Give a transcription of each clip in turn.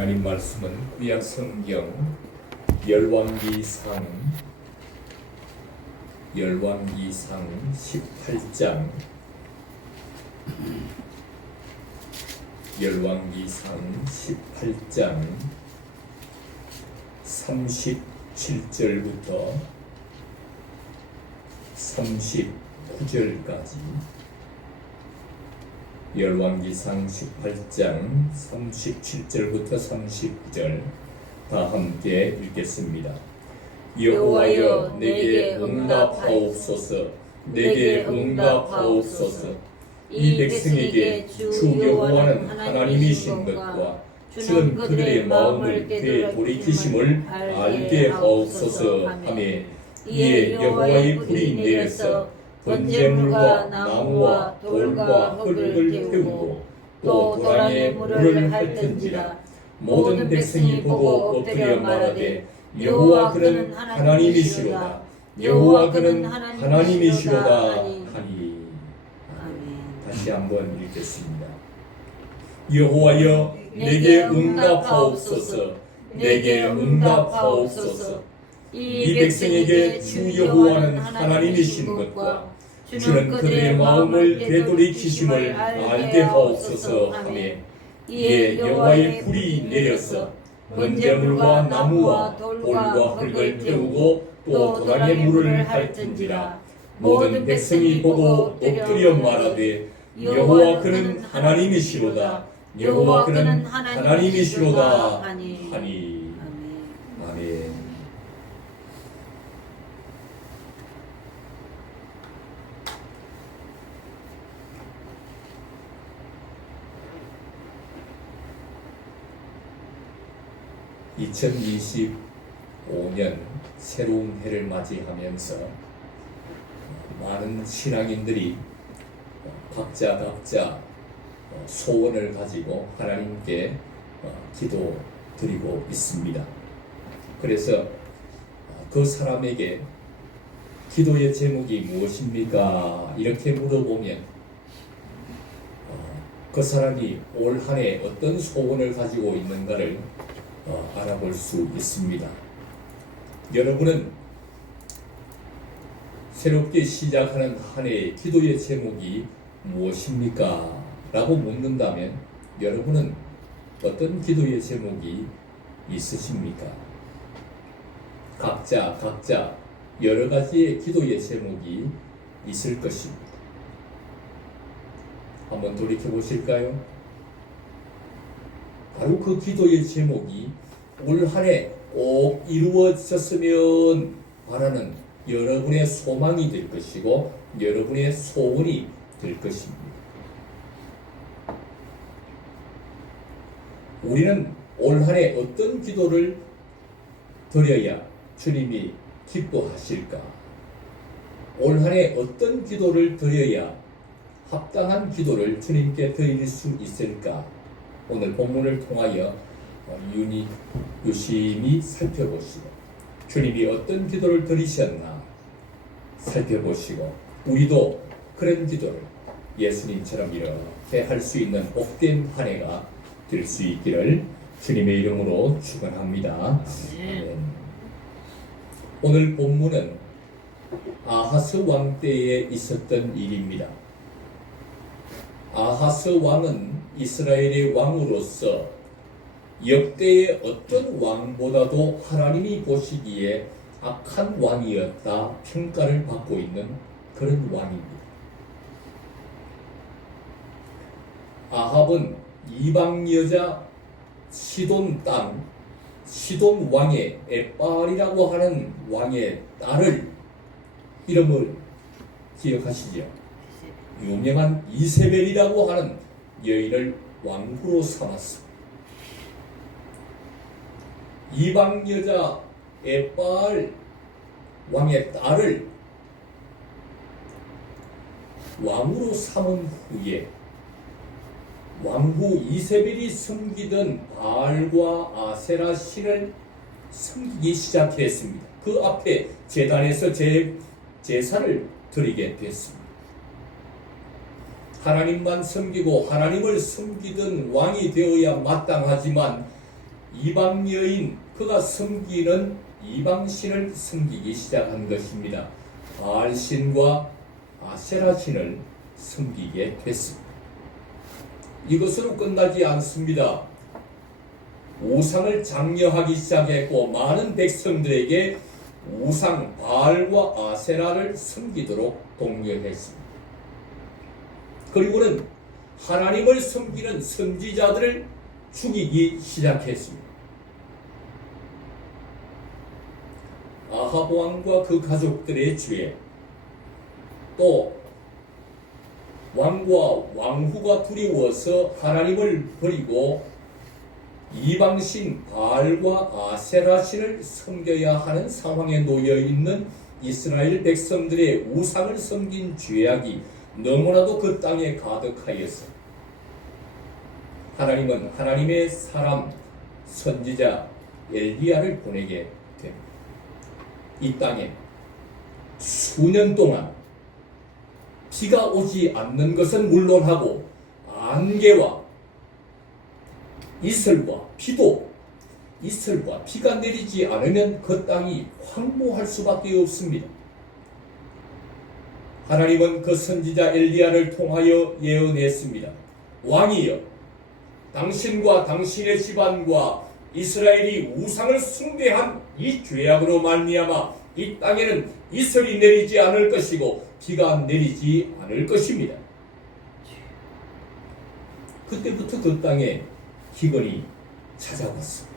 하나님 말씀은 구약 성경 열왕기상 18장 열왕기상 18장 37절부터 39절까지 열왕기상 18장 37절부터 39절 다 함께 읽겠습니다. 여호와여 내게 응답하옵소서. 내게 응답하옵소서. 이 백성에게 주 여호와는 하나님이신 것과 주는 그들의 마음을 되돌이키심을 알게 하옵소서 하매 이에 여호와의 불이 내려서 번제물과 나무와 돌과 흙을 태우고 또 도랑에 물을 핥은지라. 모든 백성이 보고 엎드려 말하되 여호와 그는 하나님이시로다. 여호와 그는 하나님이시로다 하니. 다시 한번 읽겠습니다. 여호와여 내게 응답하옵소서. 내게 응답하옵소서. 이 백성에게 주 여호와는 하나님이신 것과 주는 그들의 마음을 되돌이키심을 알게 하옵소서 하며 이에 여호와의 불이 내려서 번제물과 나무와 돌과 흙을 태우고 또 도랑에 물을 핥은지라. 모든 백성이 보고 엎드려 말하되 여호와 그는 하나님이시로다. 여호와 그는 하나님이시로다 하니. 아멘. 2025년 새로운 해를 맞이하면서 많은 신앙인들이 각자 소원을 가지고 하나님께 기도드리고 있습니다. 그래서 그 사람에게 기도의 제목이 무엇입니까? 이렇게 물어보면 그 사람이 올 한 해 어떤 소원을 가지고 있는가를 알아볼 수 있습니다. 여러분은 새롭게 시작하는 한 해의 기도의 제목이 무엇입니까? 라고 묻는다면 여러분은 어떤 기도의 제목이 있으십니까? 각자 여러 가지의 기도의 제목이 있을 것입니다. 한번 돌이켜 보실까요? 바로 그 기도의 제목이 올 한 해 꼭 이루어졌으면 바라는 여러분의 소망이 될 것이고 여러분의 소원이 될 것입니다. 우리는 올 한 해 어떤 기도를 드려야 주님이 기뻐하실까? 올 한 해 어떤 기도를 드려야 합당한 기도를 주님께 드릴 수 있을까? 오늘 본문을 통하여 유심히 살펴보시고 주님이 어떤 기도를 드리셨나 살펴보시고 우리도 그런 기도를 예수님처럼 이렇게 할 수 있는 복된 한 해가 될 수 있기를 주님의 이름으로 축원합니다. 오늘 본문은 아하스 왕 때에 있었던 일입니다. 아하스 왕은 이스라엘의 왕으로서 역대의 어떤 왕보다도 하나님이 보시기에 악한 왕이었다 평가를 받고 있는 그런 왕입니다. 아합은 이방 여자 시돈 땅 시돈 왕의 에빨이라고 하는 왕의 딸을 이름을 기억하시죠? 유명한 이세벨이라고 하는 여인을 왕후로 삼았습니다. 이방 여자 에빨 왕의 딸을 왕으로 삼은 후에 왕후 이세벨이 섬기던 바알과 아세라 신을 섬기기 시작했습니다. 그 앞에 제단에서 제사를 드리게 됐습니다. 하나님만 섬기고 하나님을 섬기던 왕이 되어야 마땅하지만 이방 여인 그가 섬기는 이방신을 섬기기 시작한 것입니다. 바알신과 아세라신을 섬기게 됐습니다. 이것으로 끝나지 않습니다. 우상을 장려하기 시작했고 많은 백성들에게 우상 바알과 아세라를 섬기도록 독려했습니다. 그리고는 하나님을 섬기는 선지자들을 죽이기 시작했습니다. 아합 왕과 그 가족들의 죄, 또 왕과 왕후가 두려워서 하나님을 버리고 이방신 바알과 아세라신을 섬겨야 하는 상황에 놓여 있는 이스라엘 백성들의 우상을 섬긴 죄악이 너무나도 그 땅에 가득하였어. 하나님은 하나님의 사람 선지자 엘리야를 보내게 됩니다. 이 땅에 수년 동안 비가 오지 않는 것은 물론하고 안개와 이슬과 비가 내리지 않으면 그 땅이 황무할 수밖에 없습니다. 하나님은 그 선지자 엘리야를 통하여 예언했습니다. 왕이여, 당신과 당신의 집안과 이스라엘이 우상을 숭배한 이 죄악으로 말미암아 이 땅에는 이슬이 내리지 않을 것이고 비가 내리지 않을 것입니다. 그때부터 그 땅에 기근이 찾아왔습니다.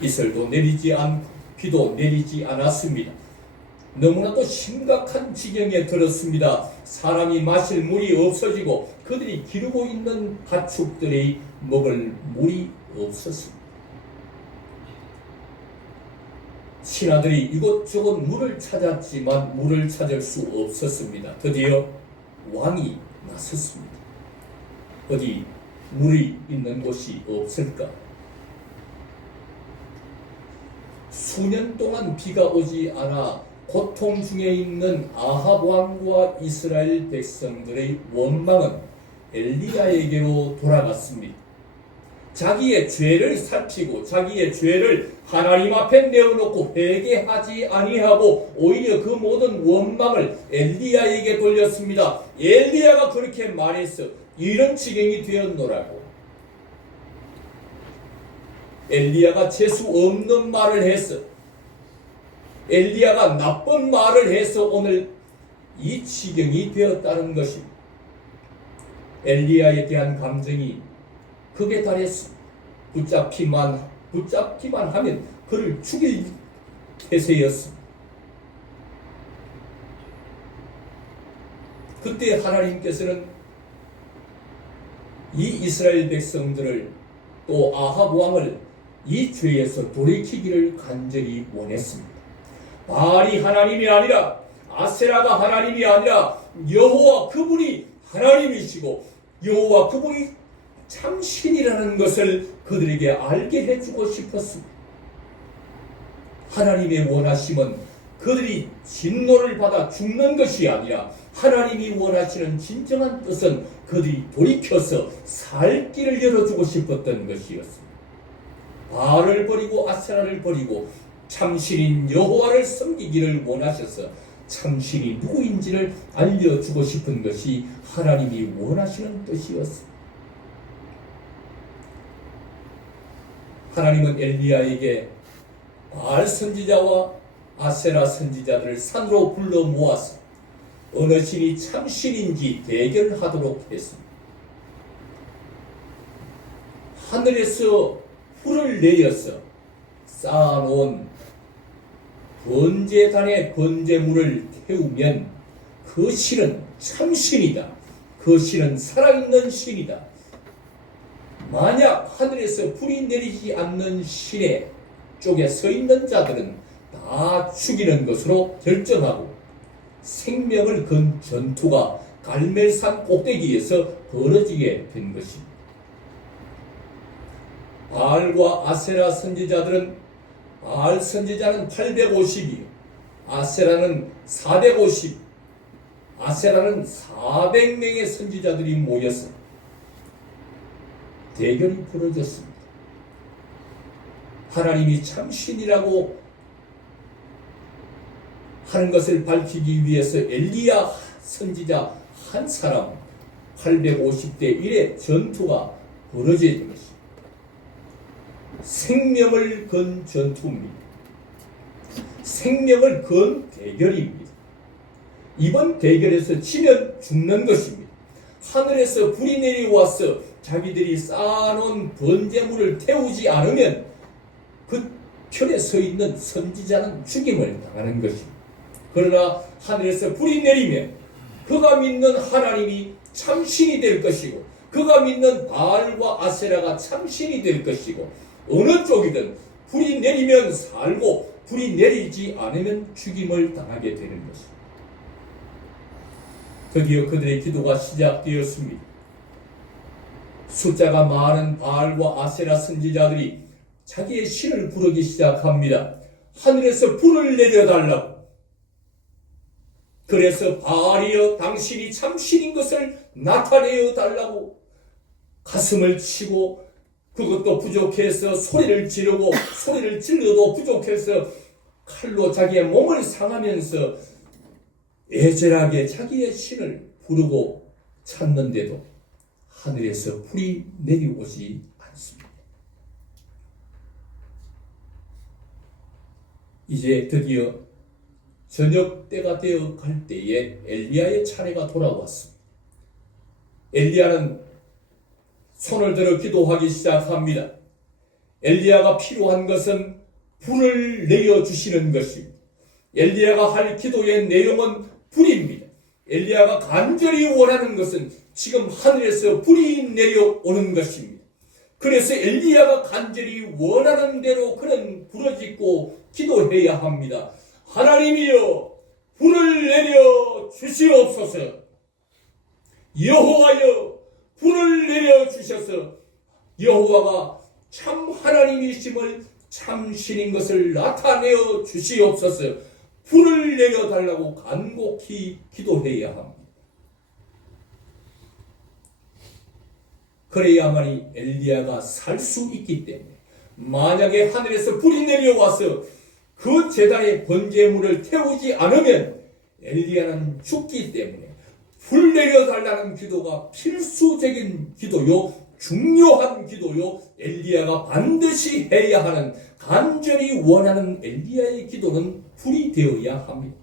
이슬도 내리지 않고 비도 내리지 않았습니다. 너무나도 심각한 지경에 들었습니다. 사람이 마실 물이 없어지고 그들이 기르고 있는 가축들이 먹을 물이 없었습니다. 신하들이 이곳저곳 물을 찾았지만 물을 찾을 수 없었습니다. 드디어 왕이 나섰습니다. 어디 물이 있는 곳이 없을까? 수년 동안 비가 오지 않아 고통 중에 있는 아합 왕과 이스라엘 백성들의 원망은 엘리야에게로 돌아갔습니다. 자기의 죄를 살피고 자기의 죄를 하나님 앞에 내어놓고 회개하지 아니하고 오히려 그 모든 원망을 엘리야에게 돌렸습니다. 엘리야가 그렇게 말했어. 이런 지경이 되었노라고. 엘리야가 재수 없는 말을 했어. 엘리야가 나쁜 말을 해서 오늘 이 지경이 되었다는 것입니다. 엘리야에 대한 감정이 극에 달했습니다. 붙잡기만 하면 그를 죽일 태세였습니다. 그때 하나님께서는 이 이스라엘 백성들을 또 아합 왕을 이 죄에서 돌이키기를 간절히 원했습니다. 바알이 하나님이 아니라 아세라가 하나님이 아니라 여호와 그분이 하나님이시고 여호와 그분이 참신이라는 것을 그들에게 알게 해주고 싶었습니다. 하나님의 원하심은 그들이 진노를 받아 죽는 것이 아니라 하나님이 원하시는 진정한 뜻은 그들이 돌이켜서 살 길을 열어주고 싶었던 것이었습니다. 바알을 버리고 아세라를 버리고 참신인 여호와를 섬기기를 원하셔서 참신이 누구인지를 알려주고 싶은 것이 하나님이 원하시는 뜻이었습니다. 하나님은 엘리야에게 바알 선지자와 아세라 선지자들을 산으로 불러 모아서 어느 신이 참신인지 대결하도록 했습니다. 하늘에서 불을 내어서 쌓아놓은 번제단의 번제물을 태우면 그 신은 참신이다. 그 신은 살아있는 신이다. 만약 하늘에서 불이 내리지 않는 신의 쪽에 서 있는 자들은 다 죽이는 것으로 결정하고 생명을 건 전투가 갈멜산 꼭대기에서 벌어지게 된 것입니다. 바알과 아세라 선지자들은 바알 선지자는 850이요. 아세라는 450, 아세라는 400명의 선지자들이 모였습니다. 대결이 벌어졌습니다. 하나님이 참신이라고 하는 것을 밝히기 위해서 엘리야 선지자 한 사람 850대 1의 전투가 벌어진 것입니다. 생명을 건 전투입니다. 생명을 건 대결입니다. 이번 대결에서 지면 죽는 것입니다. 하늘에서 불이 내려와서 자기들이 쌓아놓은 번제물을 태우지 않으면 그 편에 서 있는 선지자는 죽임을 당하는 것입니다. 그러나 하늘에서 불이 내리면 그가 믿는 하나님이 참신이 될 것이고 그가 믿는 바알과 아세라가 참신이 될 것이고 어느 쪽이든 불이 내리면 살고 불이 내리지 않으면 죽임을 당하게 되는 것입니다. 드디어 그들의 기도가 시작되었습니다. 숫자가 많은 바알과 아세라 선지자들이 자기의 신을 부르기 시작합니다. 하늘에서 불을 내려달라고. 그래서 바알이여 당신이 참신인 것을 나타내어 달라고 가슴을 치고 그것도 부족해서 소리를 지르고 소리를 질러도 부족해서 칼로 자기의 몸을 상하면서 애절하게 자기의 신을 부르고 찾는데도 하늘에서 불이 내려오지 않습니다. 이제 드디어 저녁 때가 되어 갈 때에 엘리야의 차례가 돌아왔습니다. 엘리야는 손을 들어 기도하기 시작합니다. 엘리야가 필요한 것은 불을 내려주시는 것입니다. 엘리야가 할 기도의 내용은 불입니다. 엘리야가 간절히 원하는 것은 지금 하늘에서 불이 내려오는 것입니다. 그래서 엘리야가 간절히 원하는 대로 그는 부르짖고 기도해야 합니다. 하나님이여 불을 내려 주시옵소서. 여호와여 불을 내려 주셔서 여호와가 참 하나님이심을 참신인 것을 나타내어 주시옵소서. 불을 내려달라고 간곡히 기도해야 합니다. 그래야만이 엘리야가 살 수 있기 때문에 만약에 하늘에서 불이 내려와서 그 제단의 번제물을 태우지 않으면 엘리야는 죽기 때문에 불 내려달라는 기도가 필수적인 기도요, 중요한 기도요, 엘리야가 반드시 해야 하는 간절히 원하는 엘리야의 기도는 불이 되어야 합니다.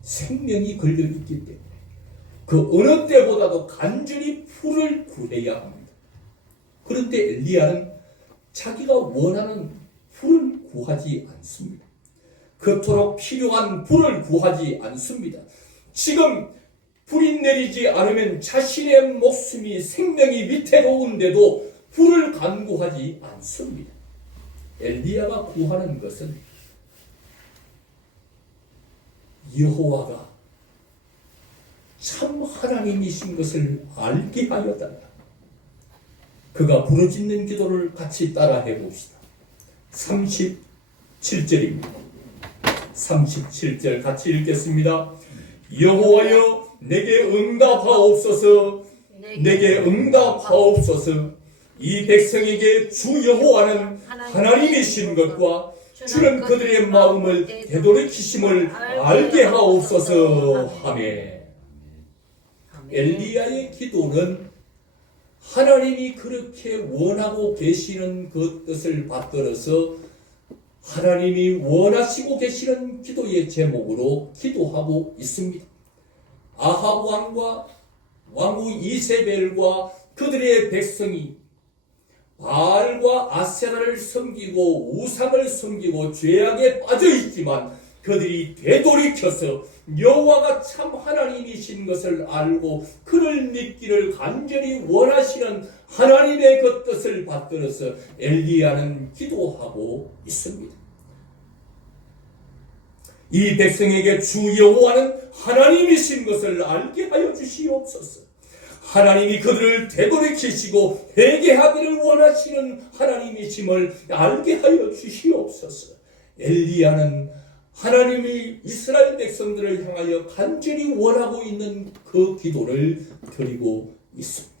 생명이 걸려있기 때문에 그 어느 때보다도 간절히 불을 구해야 합니다. 그런데 엘리야는 자기가 원하는 불을 구하지 않습니다. 그토록 필요한 불을 구하지 않습니다. 지금 불이 내리지 않으면 자신의 목숨이 생명이 위태로운데도 불을 간구하지 않습니다. 엘리야가 구하는 것은 여호와가 참 하나님이신 것을 알게 하여 달라. 그가 부르짖는 기도를 같이 따라해 봅시다. 37절입니다. 37절 같이 읽겠습니다. 여호와여 내게 응답하옵소서. 내게 응답하옵소서. 이 백성에게 주 여호와는 하나님이신 것과 주는 그들의 마음을 되돌이키심을 알게 하옵소서. 아멘. 엘리야의 기도는 하나님이 그렇게 원하고 계시는 그 뜻을 받들어서 하나님이 원하시고 계시는 기도의 제목으로 기도하고 있습니다. 아합 왕과 왕후 이세벨과 그들의 백성이 바알과 아세라를 섬기고 우상을 섬기고 죄악에 빠져 있지만 그들이 되돌이켜서 여호와가 참 하나님이신 것을 알고 그를 믿기를 간절히 원하시는 하나님의 그 뜻을 받들어서 엘리야는 기도하고 있습니다. 이 백성에게 주 여호와는 하나님이신 것을 알게 하여 주시옵소서. 하나님이 그들을 되돌이키시고 회개하기를 원하시는 하나님이심을 알게 하여 주시옵소서. 엘리야는 하나님이 이스라엘 백성들을 향하여 간절히 원하고 있는 그 기도를 드리고 있습니다.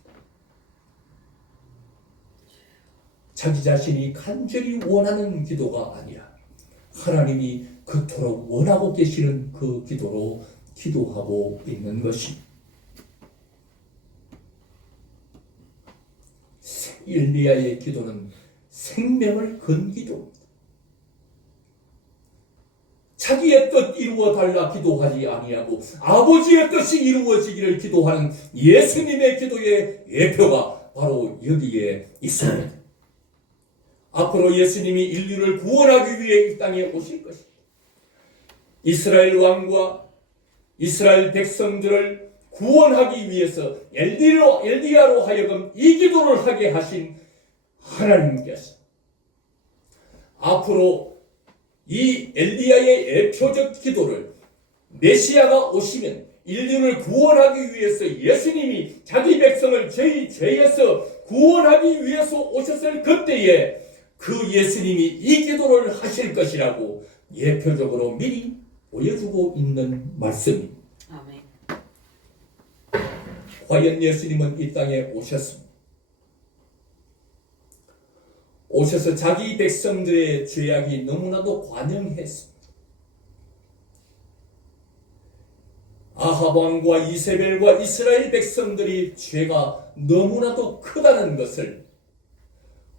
자기 자신이 간절히 원하는 기도가 아니라 하나님이 그토록 원하고 계시는 그 기도로 기도하고 있는 것입니다. 엘리야의 기도는 생명을 건 기도입니다. 자기의 뜻 이루어 달라 기도하지 아니하고 아버지의 뜻이 이루어지기를 기도하는 예수님의 기도의 예표가 바로 여기에 있습니다. 앞으로 예수님이 인류를 구원하기 위해 이 땅에 오실 것입니다. 이스라엘 왕과 이스라엘 백성들을 구원하기 위해서 엘리야로 하여금 이 기도를 하게 하신 하나님께서 앞으로 이 엘리야의 예표적 기도를 메시아가 오시면 인류를 구원하기 위해서 예수님이 자기 백성을 저희 죄에서 구원하기 위해서 오셨을 그때에 그 예수님이 이 기도를 하실 것이라고 예표적으로 미리 보여주고 있는 말씀입니다. 아멘. 과연 예수님은 이 땅에 오셨습니다. 오셔서 자기 백성들의 죄악이 너무나도 관영했습니다. 아합 왕과 이세벨과 이스라엘 백성들이 죄가 너무나도 크다는 것을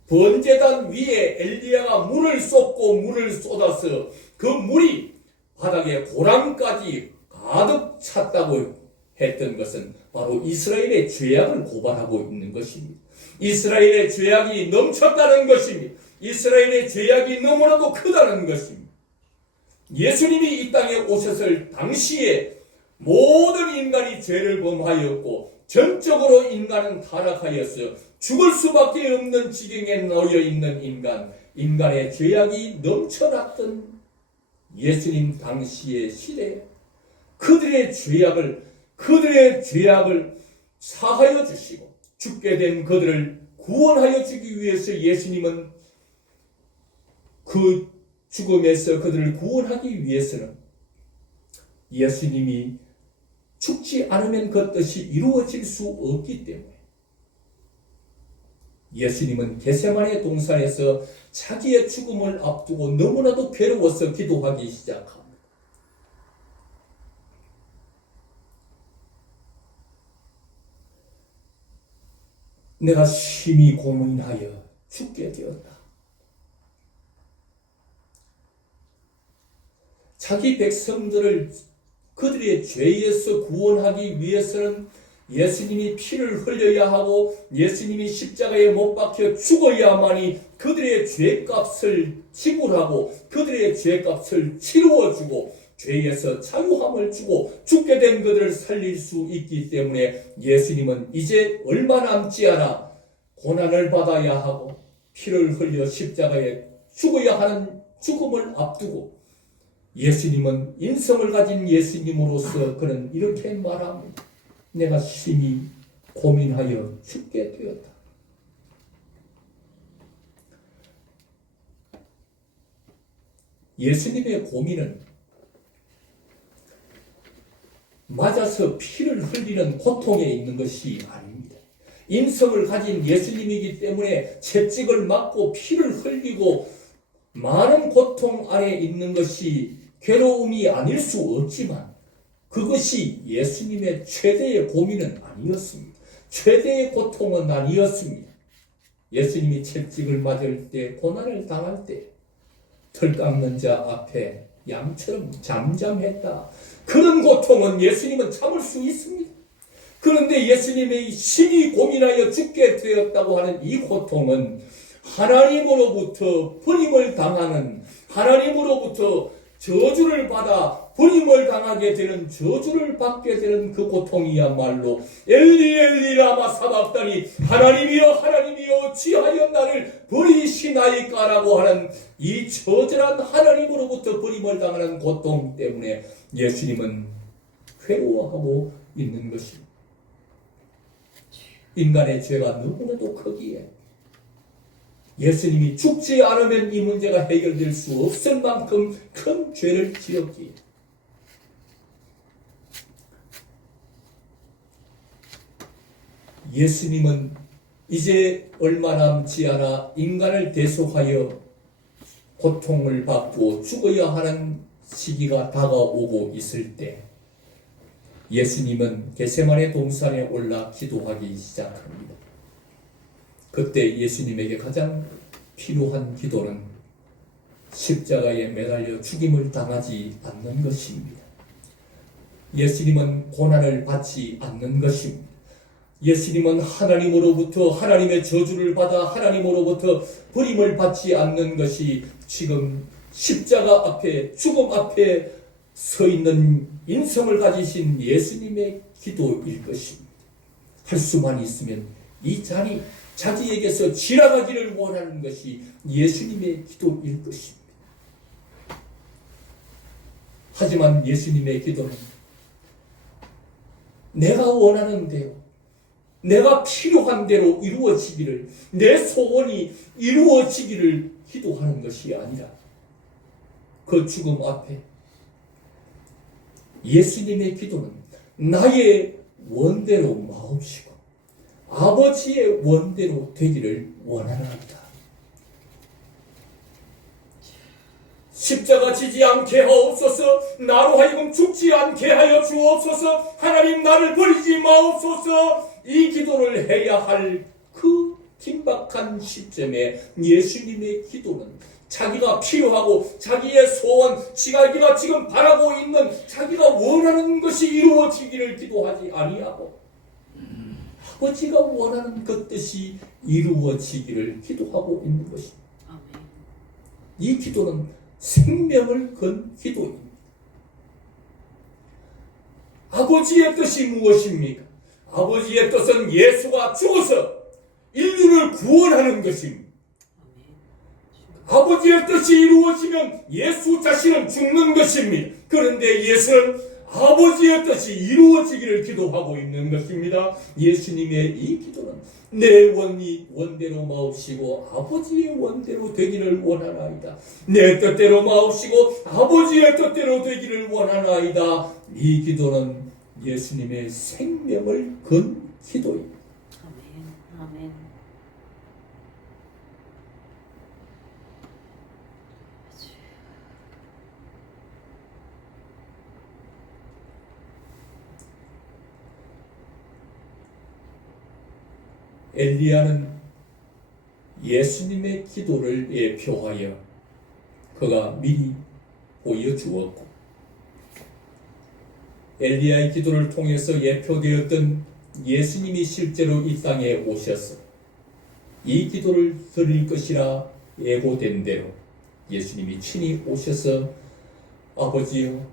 번제단 위에 엘리야가 물을 쏟고 물을 쏟아서 그 물이 바닥에 고랑까지 가득 찼다고 했던 것은 바로 이스라엘의 죄악을 고발하고 있는 것입니다. 이스라엘의 죄악이 넘쳤다는 것입니다. 이스라엘의 죄악이 너무나도 크다는 것입니다. 예수님이 이 땅에 오셨을 당시에 모든 인간이 죄를 범하였고 전적으로 인간은 타락하여서 죽을 수밖에 없는 지경에 놓여 있는 인간의 죄악이 넘쳐났던 예수님 당시의 시대에 그들의 죄악을 사하여 주시고 죽게 된 그들을 구원하여 주기 위해서 예수님은 그 죽음에서 그들을 구원하기 위해서는 예수님이 죽지 않으면 그 뜻이 이루어질 수 없기 때문에 예수님은 겟세마네 동산에서 자기의 죽음을 앞두고 너무나도 괴로워서 기도하기 시작합니다. 내가 심히 고민하여 죽게 되었다. 자기 백성들을 그들의 죄에서 구원하기 위해서는 예수님이 피를 흘려야 하고 예수님이 십자가에 못 박혀 죽어야만이 그들의 죄값을 지불하고 그들의 죄값을 치루어주고 죄에서 자유함을 주고 죽게 된 그들을 살릴 수 있기 때문에 예수님은 이제 얼마 남지 않아 고난을 받아야 하고 피를 흘려 십자가에 죽어야 하는 죽음을 앞두고 예수님은 인성을 가진 예수님으로서 그는 이렇게 말합니다. 내가 심히 고민하여 죽게 되었다. 예수님의 고민은 맞아서 피를 흘리는 고통에 있는 것이 아닙니다. 인성을 가진 예수님이기 때문에 채찍을 맞고 피를 흘리고 많은 고통 아래 있는 것이 괴로움이 아닐 수 없지만 그것이 예수님의 최대의 고민은 아니었습니다. 최대의 고통은 아니었습니다. 예수님이 채찍을 맞을 때, 고난을 당할 때 털 깎는 자 앞에 양처럼 잠잠했다. 그런 고통은 예수님은 참을 수 있습니다. 그런데 예수님이 심히 고민하여 죽게 되었다고 하는 이 고통은 하나님으로부터 버림을 당하는, 하나님으로부터 저주를 받아 버림을 당하게 되는, 저주를 받게 되는 그 고통이야말로 엘리 엘리 라마 사박다니 하나님이여 하나님이여 어찌하여 나를 버리시나이까라고 하는 이 처절한 하나님으로부터 버림을 당하는 고통 때문에 예수님은 괴로워하고 있는 것입니다. 인간의 죄가 너무나도 크기에 예수님이 죽지 않으면 이 문제가 해결될 수 없을 만큼 큰 죄를 지었기에 예수님은 이제 얼마 남지 않아 인간을 대속하여 고통을 받고 죽어야 하는 시기가 다가오고 있을 때 예수님은 겟세마네 동산에 올라 기도하기 시작합니다. 그때 예수님에게 가장 필요한 기도는 십자가에 매달려 죽임을 당하지 않는 것입니다. 예수님은 고난을 받지 않는 것입니다. 예수님은 하나님으로부터 하나님의 저주를 받아 하나님으로부터 버림을 받지 않는 것이 지금 십자가 앞에 죽음 앞에 서 있는 인성을 가지신 예수님의 기도일 것입니다. 할 수만 있으면 이 잔이 자기에게서 지나가기를 원하는 것이 예수님의 기도일 것입니다. 하지만 예수님의 기도는 내가 원하는 대로, 내가 필요한 대로 이루어지기를, 내 소원이 이루어지기를 기도하는 것이 아니라 그 죽음 앞에 예수님의 기도는 나의 원대로 마옵시고 아버지의 원대로 되기를 원하나이다. 십자가 지지 않게 하옵소서. 나로 하여금 죽지 않게 하여 주옵소서. 하나님 나를 버리지 마옵소서. 이 기도를 해야 할 그 긴박한 시점에 예수님의 기도는 자기가 필요하고 자기의 소원, 자기가 지금 바라고 있는 자기가 원하는 것이 이루어지기를 기도하지 아니하고 아버지가 원하는 그 뜻이 이루어지기를 기도하고 있는 것입니다. 이 기도는 생명을 건 기도입니다. 아버지의 뜻이 무엇입니까? 아버지의 뜻은 예수가 죽어서 인류를 구원하는 것입니다. 아버지의 뜻이 이루어지면 예수 자신은 죽는 것입니다. 그런데 예수는 아버지의 뜻이 이루어지기를 기도하고 있는 것입니다. 예수님의 이 기도는 내 원대로 마옵시고 아버지의 원대로 되기를 원하나이다. 내 뜻대로 마옵시고 아버지의 뜻대로 되기를 원하나이다. 이 기도는 예수님의 생명을 건 기도입니다. 아멘. 아멘. 엘리야는 예수님의 기도를 예표하여 그가 미리 보여주었고 엘리야의 기도를 통해서 예표되었던 예수님이 실제로 이 땅에 오셔서 이 기도를 드릴 것이라 예고된 대로 예수님이 친히 오셔서 아버지여,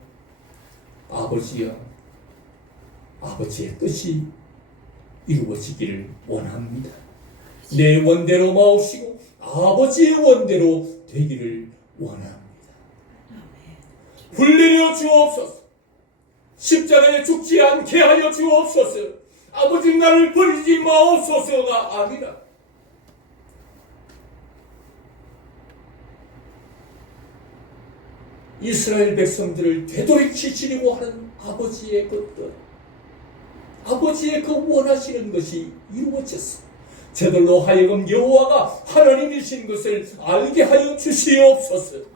아버지여, 아버지의 뜻이 이루어지기를 원합니다. 내 원대로 마옵시고 아버지의 원대로 되기를 원합니다. 불내려 주옵소서. 십자가에 죽지 않게 하여 주옵소서. 아버지 나를 버리지 마옵소서가 아니라 이스라엘 백성들을 되돌이키시려고 하는 아버지의 그 뜻, 아버지의 그 원하시는 것이 이루어졌어. 저들로 하여금 여호와가 하나님이신 것을 알게 하여 주시옵소서.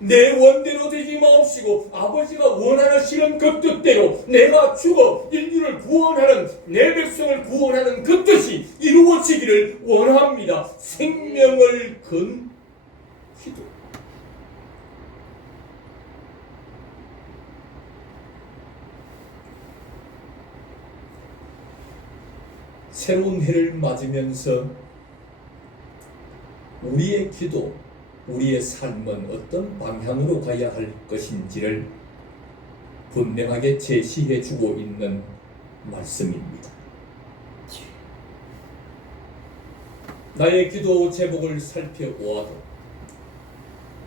내 원대로 되지 마옵시고 아버지가 원하시는 그 뜻대로 내가 죽어 인류를 구원하는 내 백성을 구원하는 그 뜻이 이루어지기를 원합니다. 생명을 건 기도. 새로운 해를 맞으면서 우리의 기도, 우리의 삶은 어떤 방향으로 가야 할 것인지를 분명하게 제시해 주고 있는 말씀입니다. 나의 기도 제목을 살펴보아도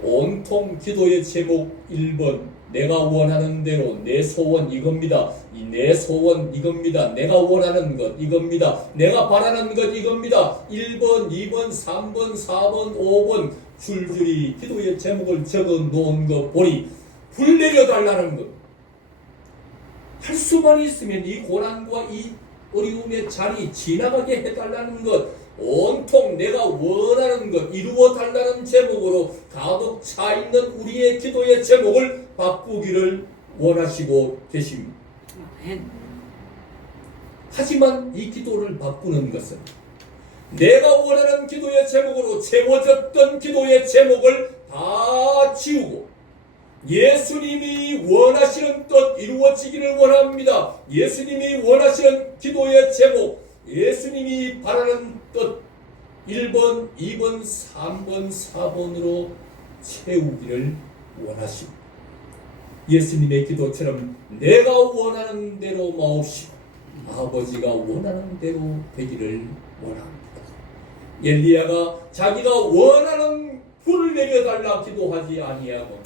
온통 기도의 제목 1번 내가 원하는 대로 내 소원 이겁니다. 내 소원 이겁니다. 내가 원하는 것 이겁니다. 내가 바라는 것 이겁니다. 1번, 2번, 3번, 4번, 5번 줄줄이 기도의 제목을 적어 놓은 거 보니 불 내려달라는 것. 할 수만 있으면 이 고난과 이 어려움의 자리 지나가게 해달라는 것, 온통 내가 원하는 것 이루어 달라는 제목으로 가득 차 있는 우리의 기도의 제목을 바꾸기를 원하시고 계십니다. 아멘. 하지만 이 기도를 바꾸는 것은 내가 원하는 기도의 제목으로 채워졌던 기도의 제목을 다 지우고 예수님이 원하시는 뜻 이루어지기를 원합니다. 예수님이 원하시는 기도의 제목, 예수님이 바라는 뜻 1번, 2번, 3번, 4번으로 채우기를 원하십니다. 예수님의 기도처럼 내가 원하는 대로 마옵시고 아버지가 원하는 대로 되기를 원합니다. 엘리야가 자기가 원하는 불을 내려달라 기도하지 아니하고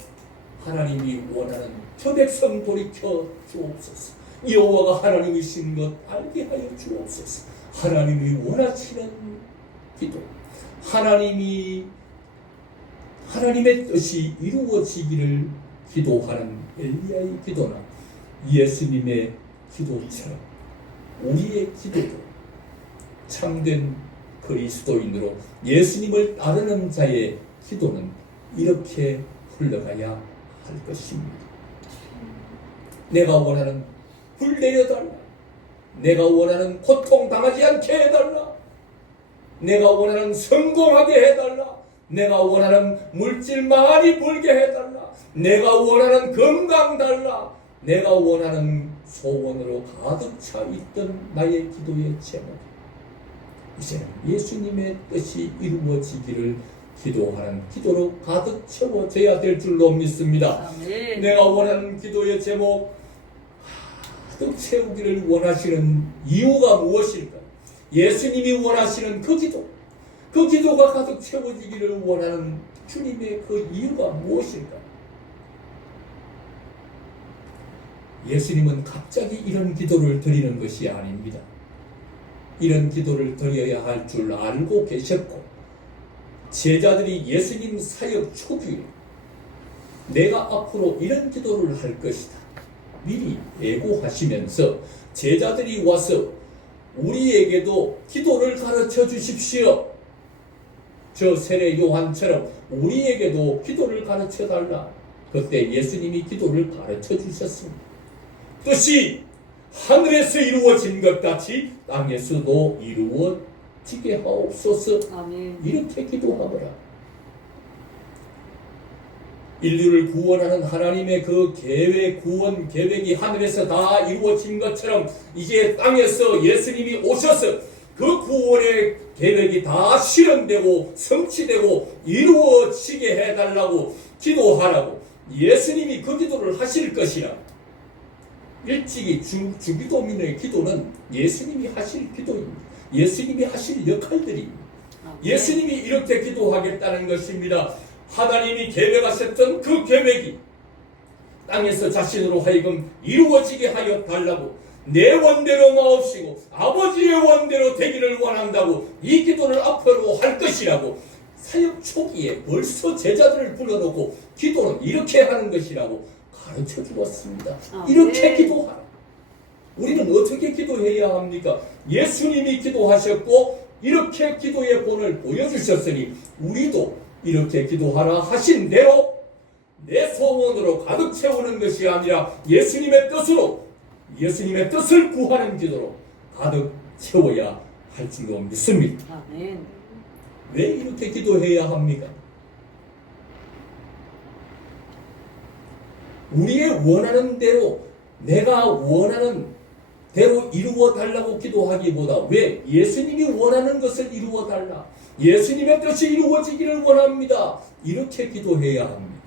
하나님이 원하는 저 백성 돌이켜 주옵소서. 여호와가 하나님이신 것 알게 하여 주옵소서. 하나님이 원하시는 기도, 하나님의 뜻이 이루어지기를 기도하는 엘리야의 기도나 예수님의 기도처럼 우리의 기도도 참된 그리스도인으로 예수님을 따르는 자의 기도는 이렇게 흘러가야 할 것입니다. 내가 원하는 불 내려달라. 내가 원하는 고통 당하지 않게 해달라. 내가 원하는 성공하게 해달라. 내가 원하는 물질 많이 벌게 해달라. 내가 원하는 건강 달라. 내가 원하는 소원으로 가득 차 있던 나의 기도의 제목, 이제는 예수님의 뜻이 이루어지기를 기도하는 기도로 가득 채워져야 될 줄로 믿습니다. 아멘. 내가 원하는 기도의 제목 가득 채우기를 원하시는 이유가 무엇일까? 예수님이 원하시는 그 기도, 그 기도가 가득 채워지기를 원하는 주님의 그 이유가 무엇일까? 예수님은 갑자기 이런 기도를 드리는 것이 아닙니다. 이런 기도를 드려야 할 줄 알고 계셨고, 제자들이 예수님 사역 초기에 내가 앞으로 이런 기도를 할 것이다 미리 예고하시면서 제자들이 와서 우리에게도 기도를 가르쳐 주십시오. 저 세례 요한처럼 우리에게도 기도를 가르쳐 달라. 그때 예수님이 기도를 가르쳐 주셨습니다. 뜻이 하늘에서 이루어진 것 같이 땅에서도 이루어지게 하옵소서. 아멘. 이렇게 기도하거라. 인류를 구원하는 하나님의 그 계획, 구원 계획이 하늘에서 다 이루어진 것처럼 이제 땅에서 예수님이 오셔서 그 구원의 계획이 다 실현되고 성취되고 이루어지게 해달라고 기도하라고 예수님이 그 기도를 하실 것이라. 일찍이 주기도민의 기도는 예수님이 하실 기도입니다. 예수님이 하실 역할들입니다. 예수님이 이렇게 기도하겠다는 것입니다. 하나님이 계획하셨던 그 계획이 땅에서 자신으로 하여금 이루어지게 하여 달라고 내 원대로 마옵시고 아버지의 원대로 되기를 원한다고 이 기도를 앞으로 할 것이라고 사역 초기에 벌써 제자들을 불러놓고 기도는 이렇게 하는 것이라고 가르쳐 주었습니다. 이렇게 기도하라. 우리는 어떻게 기도해야 합니까? 예수님이 기도하셨고 이렇게 기도의 본을 보여주셨으니 우리도 이렇게 기도하라 하신 대로 내 소원으로 가득 채우는 것이 아니라 예수님의 뜻으로 예수님의 뜻을 구하는 기도로 가득 채워야 할 줄로 믿습니다. 아멘. 왜 이렇게 기도해야 합니까? 우리의 원하는 대로 내가 원하는 대로 이루어 달라고 기도하기보다 왜 예수님이 원하는 것을 이루어 달라, 예수님의 뜻이 이루어지기를 원합니다, 이렇게 기도해야 합니다.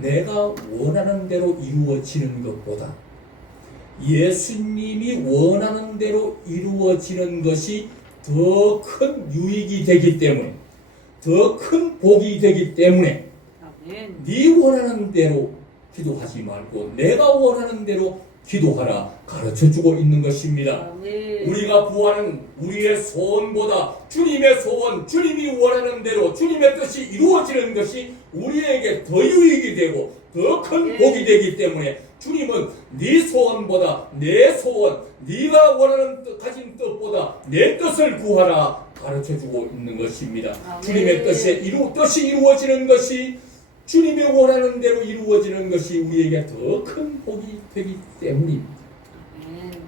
내가 원하는 대로 이루어지는 것보다 예수님이 원하는 대로 이루어지는 것이 더 큰 유익이 되기 때문에, 더 큰 복이 되기 때문에 아멘. 네 원하는 대로 기도하지 말고 내가 원하는 대로 기도하라 가르쳐주고 있는 것입니다. 아멘. 우리가 구하는 우리의 소원보다 주님의 소원, 주님이 원하는 대로 주님의 뜻이 이루어지는 것이 우리에게 더 유익이 되고 더 큰 복이 되기 때문에 주님은 네 소원보다 내 소원, 네가 원하는 가진 뜻보다 내 뜻을 구하라 가르쳐주고 있는 것입니다. 아멘. 주님의 뜻이 이루어지는 것이 주님이 원하는 대로 이루어지는 것이 우리에게 더 큰 복이 되기 때문입니다. 아멘.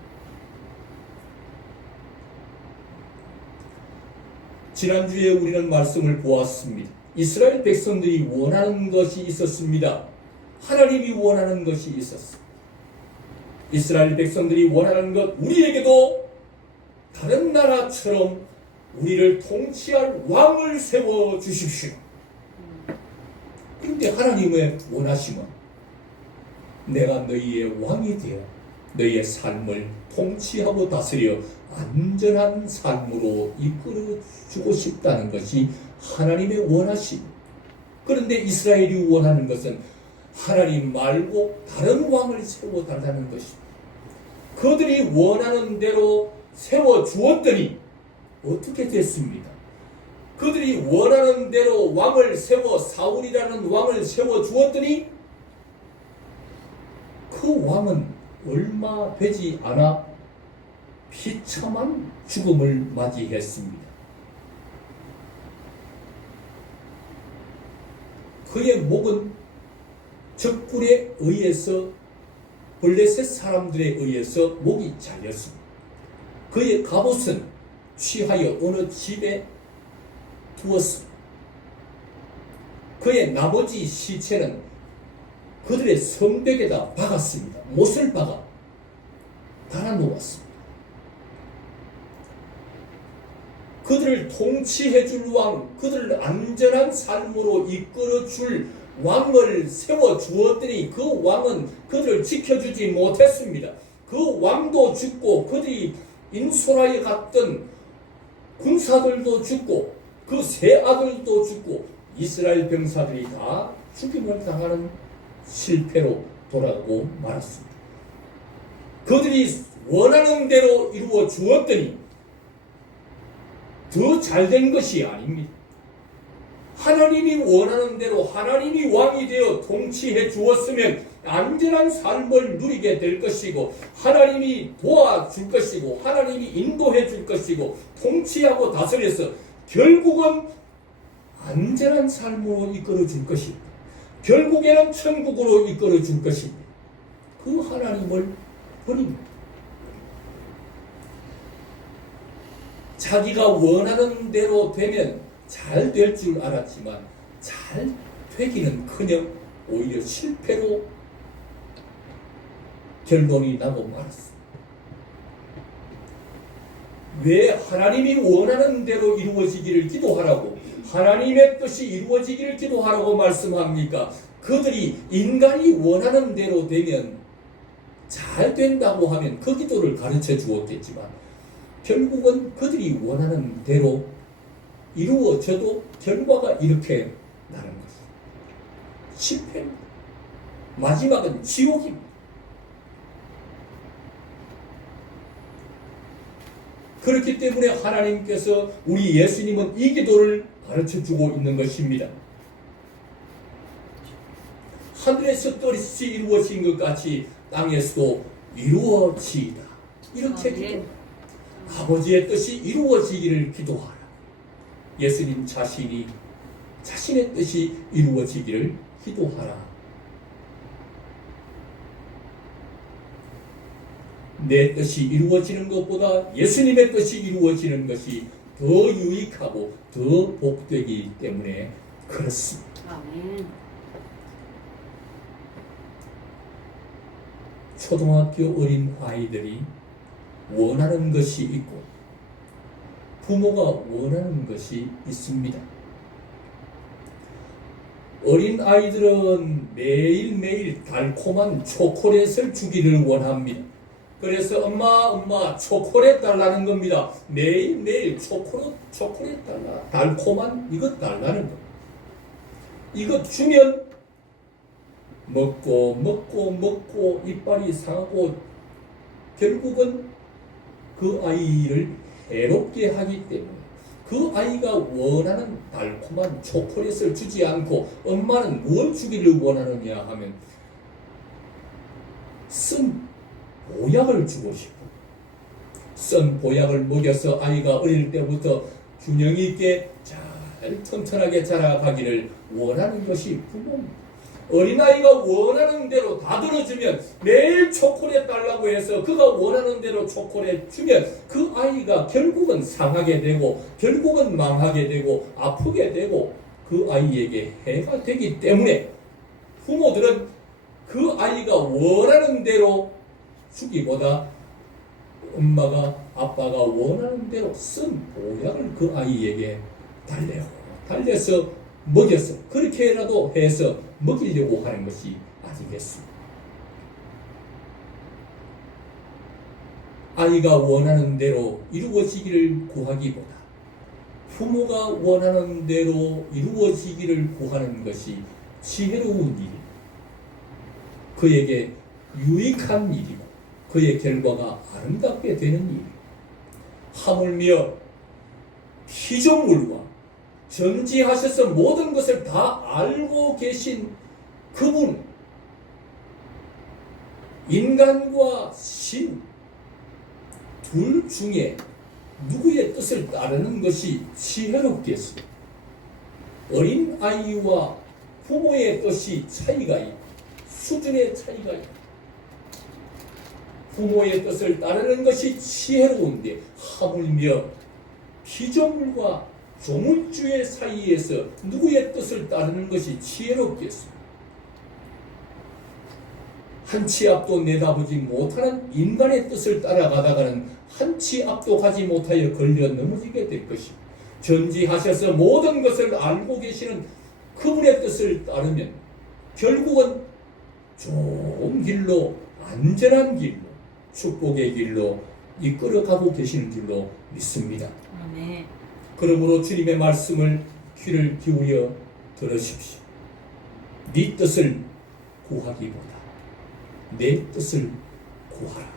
지난주에 우리는 말씀을 보았습니다. 이스라엘 백성들이 원하는 것이 있었습니다. 하나님이 원하는 것이 있었습니다. 이스라엘 백성들이 원하는 것, 우리에게도 다른 나라처럼 우리를 통치할 왕을 세워 주십시오. 그런데 하나님의 원하심은 내가 너희의 왕이 되어 너희의 삶을 통치하고 다스려 안전한 삶으로 이끌어 주고 싶다는 것이 하나님의 원하심. 그런데 이스라엘이 원하는 것은 하나님 말고 다른 왕을 세워달라는 것입니다. 그들이 원하는 대로 세워주었더니 어떻게 됐습니까? 그들이 원하는 대로 왕을 세워 사울이라는 왕을 세워주었더니 그 왕은 얼마 되지 않아 비참한 죽음을 맞이했습니다. 그의 목은 적군에 의해서 블레셋 사람들에 의해서 목이 잘렸습니다. 그의 갑옷은 취하여 어느 집에 두었습니다. 그의 나머지 시체는 그들의 성벽에다 박았습니다. 못을 박아 달아놓았습니다. 그들을 통치해줄 왕, 그들을 안전한 삶으로 이끌어줄 왕을 세워주었더니 그 왕은 그들을 지켜주지 못했습니다. 그 왕도 죽고 그들이 인솔하여 갔던 군사들도 죽고 그 세 아들도 죽고 이스라엘 병사들이 다 죽임을 당하는 실패로 돌아가고 말았습니다. 그들이 원하는 대로 이루어 주었더니 더 잘된 것이 아닙니다. 하나님이 원하는 대로 하나님이 왕이 되어 통치해 주었으면 안전한 삶을 누리게 될 것이고 하나님이 도와줄 것이고 하나님이 인도해 줄 것이고 통치하고 다스려서 결국은 안전한 삶으로 이끌어 줄 것입니다. 결국에는 천국으로 이끌어 줄 것입니다. 그 하나님을 버립니다. 자기가 원하는 대로 되면 잘 될 줄 알았지만 잘 되기는커녕 오히려 실패로 결론이 나고 말았습니다. 왜 하나님이 원하는 대로 이루어지기를 기도하라고 하나님의 뜻이 이루어지기를 기도하라고 말씀합니까? 그들이 인간이 원하는 대로 되면 잘 된다고 하면 그 기도를 가르쳐 주었겠지만 결국은 그들이 원하는 대로 이루어져도 결과가 이렇게 나는 것입니다. 실패입니다. 마지막은 지옥입니다. 그렇기 때문에 하나님께서 우리 예수님은 이 기도를 가르쳐주고 있는 것입니다. 하늘에서 뜻이 이루어진 것 같이 땅에서도 이루어지이다. 이렇게 기도. 아버지의 뜻이 이루어지기를 기도하라. 예수님 자신이 자신의 뜻이 이루어지기를 기도하라. 내 뜻이 이루어지는 것보다 예수님의 뜻이 이루어지는 것이 더 유익하고 더 복되기 때문에 그렇습니다. 아멘. 초등학교 어린 아이들이 원하는 것이 있고 부모가 원하는 것이 있습니다. 어린 아이들은 매일매일 달콤한 초콜릿을 주기를 원합니다. 그래서 엄마 초콜릿 달라는 겁니다. 매일매일 초콜릿 달라. 달콤한 이것 달라는 겁니다. 이것 주면 먹고 이빨이 상하고 결국은 그 아이를 해롭게 하기 때문에 그 아이가 원하는 달콤한 초콜릿을 주지 않고 엄마는 뭘 주기를 원하느냐 하면 쓴 보약을 주고 싶어. 쓴 보약을 먹여서 아이가 어릴 때부터 균형 있게 잘 튼튼하게 자라가기를 원하는 것이 부모입니다. 어린아이가 원하는 대로 다 들어주면 매일 초콜릿 달라고 해서 그가 원하는 대로 초콜릿 주면 그 아이가 결국은 상하게 되고 결국은 망하게 되고 아프게 되고 그 아이에게 해가 되기 때문에 부모들은 그 아이가 원하는 대로 주기보다 엄마가 아빠가 원하는 대로 쓴 보약을 그 아이에게 달래서 먹여서 그렇게라도 해서 먹이려고 하는 것이 아니겠습니까? 아이가 원하는 대로 이루어지기를 구하기보다 부모가 원하는 대로 이루어지기를 구하는 것이 지혜로운 일이고 그에게 유익한 일이고 그의 결과가 아름답게 되는 일이고 하물며 피조물과 전지하셔서 모든 것을 다 알고 계신 그분, 인간과 신, 둘 중에 누구의 뜻을 따르는 것이 지혜롭겠습니까? 어린 아이와 부모의 뜻이 차이가 있고 수준의 차이가 있고 부모의 뜻을 따르는 것이 지혜로운데 하물며 피조물과 조물주의 사이에서 누구의 뜻을 따르는 것이 지혜롭겠습니까? 한 치 앞도 내다보지 못하는 인간의 뜻을 따라가다가는 한 치 앞도 가지 못하여 걸려 넘어지게 될 것입니다. 전지하셔서 모든 것을 알고 계시는 그분의 뜻을 따르면 결국은 좋은 길로 안전한 길로 축복의 길로 이끌어가고 계시는 줄로 믿습니다. 아멘. 그러므로 주님의 말씀을 귀를 기울여 들으십시오. 네 뜻을 구하기보다 내 뜻을 구하라.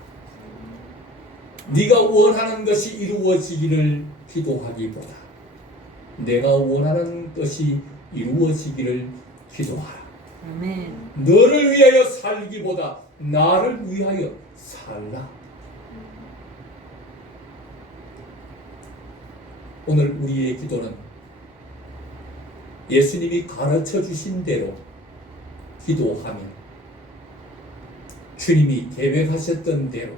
네가 원하는 것이 이루어지기를 기도하기보다 내가 원하는 뜻이 이루어지기를 기도하라. 아멘. 너를 위하여 살기보다 나를 위하여 살라. 오늘 우리의 기도는 예수님이 가르쳐 주신 대로 기도하며 주님이 계획하셨던 대로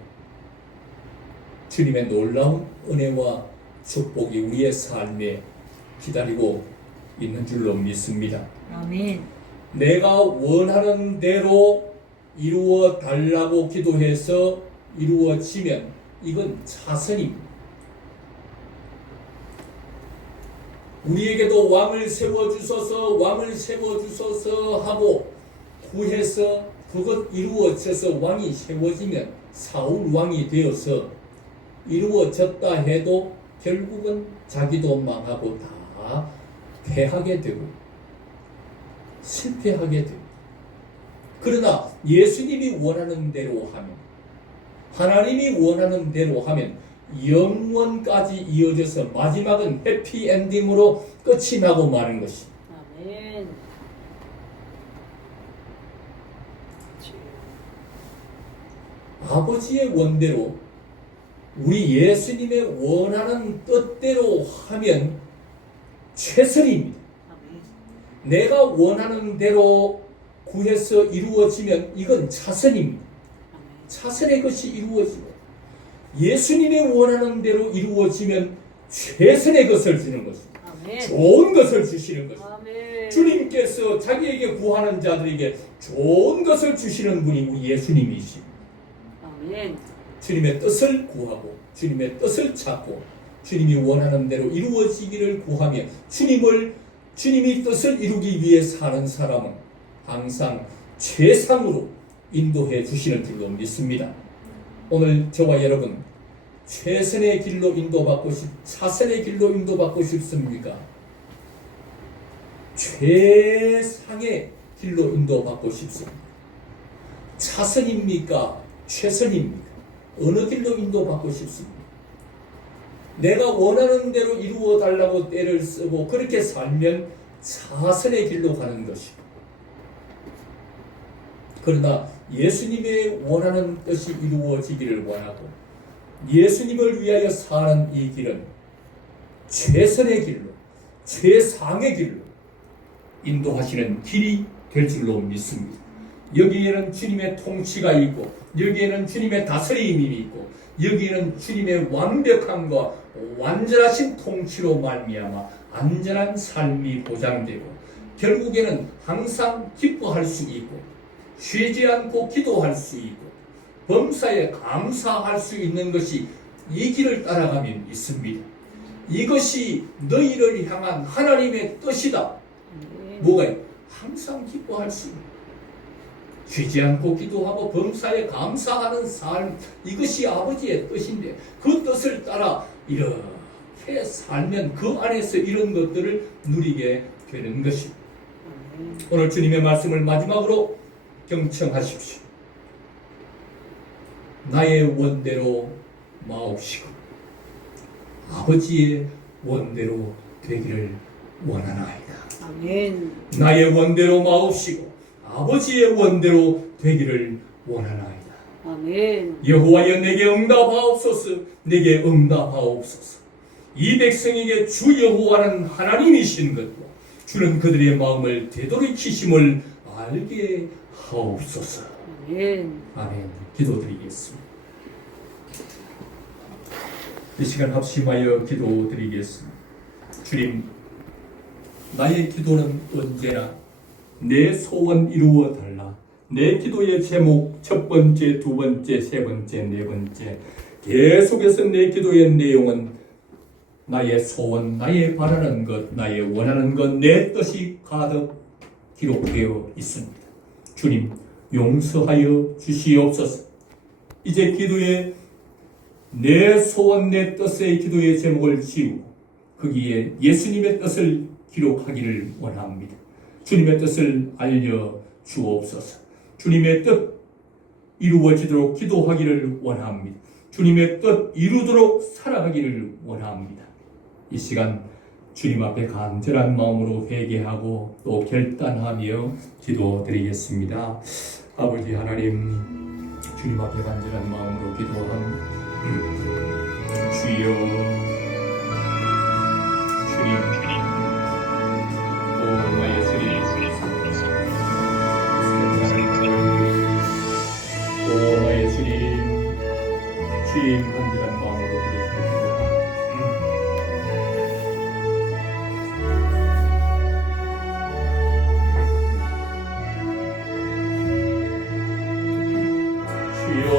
주님의 놀라운 은혜와 축복이 우리의 삶에 기다리고 있는 줄로 믿습니다. 아멘. 내가 원하는 대로 이루어 달라고 기도해서 이루어지면 이건 자선입니다. 우리에게도 왕을 세워주소서 하고 구해서 그것 이루어져서 왕이 세워지면 사울 왕이 되어서 이루어졌다 해도 결국은 자기도 망하고 다 패하게 되고 실패하게 되고 그러나 예수님이 원하는 대로 하면 하나님이 원하는 대로 하면 영원까지 이어져서 마지막은 해피엔딩으로 끝이 나고 마는 것입니다. 아멘. 아버지의 원대로 우리 예수님의 원하는 뜻대로 하면 최선입니다. 아멘. 내가 원하는 대로 구해서 이루어지면 이건 자선입니다. 아멘. 자선의 것이 이루어지고 예수님이 원하는 대로 이루어지면 최선의 것을 주는 것입니다. 아멘. 좋은 것을 주시는 것입니다. 아멘. 주님께서 자기에게 구하는 자들에게 좋은 것을 주시는 분이 우리 예수님이십니다. 아멘. 주님의 뜻을 구하고 주님의 뜻을 찾고 주님이 원하는 대로 이루어지기를 구하며 주님이 뜻을 이루기 위해 사는 사람은 항상 최상으로 인도해 주시는 줄로 믿습니다. 오늘 저와 여러분 최선의 길로 차선의 길로 인도받고 싶습니까? 최상의 길로 인도받고 싶습니다. 차선입니까? 최선입니까? 어느 길로 인도받고 싶습니까? 내가 원하는 대로 이루어 달라고 때를 쓰고 그렇게 살면 차선의 길로 가는 것이고, 그러나 예수님의 원하는 뜻이 이루어지기를 원하고 예수님을 위하여 사는 이 길은 최선의 길로, 최상의 길로 인도하시는 길이 될 줄로 믿습니다. 여기에는 주님의 통치가 있고, 여기에는 주님의 다스림이 있고, 여기에는 주님의 완벽함과 완전하신 통치로 말미암아 안전한 삶이 보장되고, 결국에는 항상 기뻐할 수 있고, 쉬지 않고 기도할 수 있고, 범사에 감사할 수 있는 것이 이 길을 따라가면 있습니다. 이것이 너희를 향한 하나님의 뜻이다. 뭐가 항상 기뻐할 수 있는, 쉬지 않고 기도하고 범사에 감사하는 삶, 이것이 아버지의 뜻인데 그 뜻을 따라 이렇게 살면 그 안에서 이런 것들을 누리게 되는 것입니다. 오늘 주님의 말씀을 마지막으로 경청하십시오. 나의 원대로 마옵시고 아버지의 원대로 되기를 원하나이다. 아멘. 나의 원대로 마옵시고 아버지의 원대로 되기를 원하나이다. 아멘. 여호와여 내게 응답하옵소서. 내게 응답하옵소서. 이 백성에게 주 여호와는 하나님이신 것과 주는 그들의 마음을 되돌이키심을 알게 하옵소서. 아멘. 아멘. 기도드리겠습니다. 이 시간 합심하여 기도드리겠습니다. 주님, 나의 기도는 언제나 내 소원 이루어 달라. 내 기도의 제목 첫 번째, 두 번째, 세 번째, 네 번째, 계속해서 내 기도의 내용은 나의 소원, 나의 바라는 것, 나의 원하는 것, 내 뜻이 가득 기록되어 있습니다. 주님, 용서하여 주시옵소서. 이제 기도에 내 소원, 내 뜻의 기도의 제목을 지우고 거기에 예수님의 뜻을 기록하기를 원합니다. 주님의 뜻을 알려 주옵소서. 주님의 뜻 이루어지도록 기도하기를 원합니다. 주님의 뜻 이루도록 살아가기를 원합니다. 이 시간 주님 앞에 간절한 마음으로 회개하고 또 결단하며 기도드리겠습니다. 아버지 하나님, 주님 앞에 간절한 마음으로 기도한 주여, 주님, 오 나의 주님, 오 나의 주님, 주님 간절한 마음으로 기도드립니다. 주여,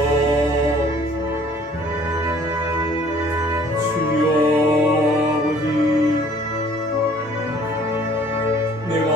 아버지, 내가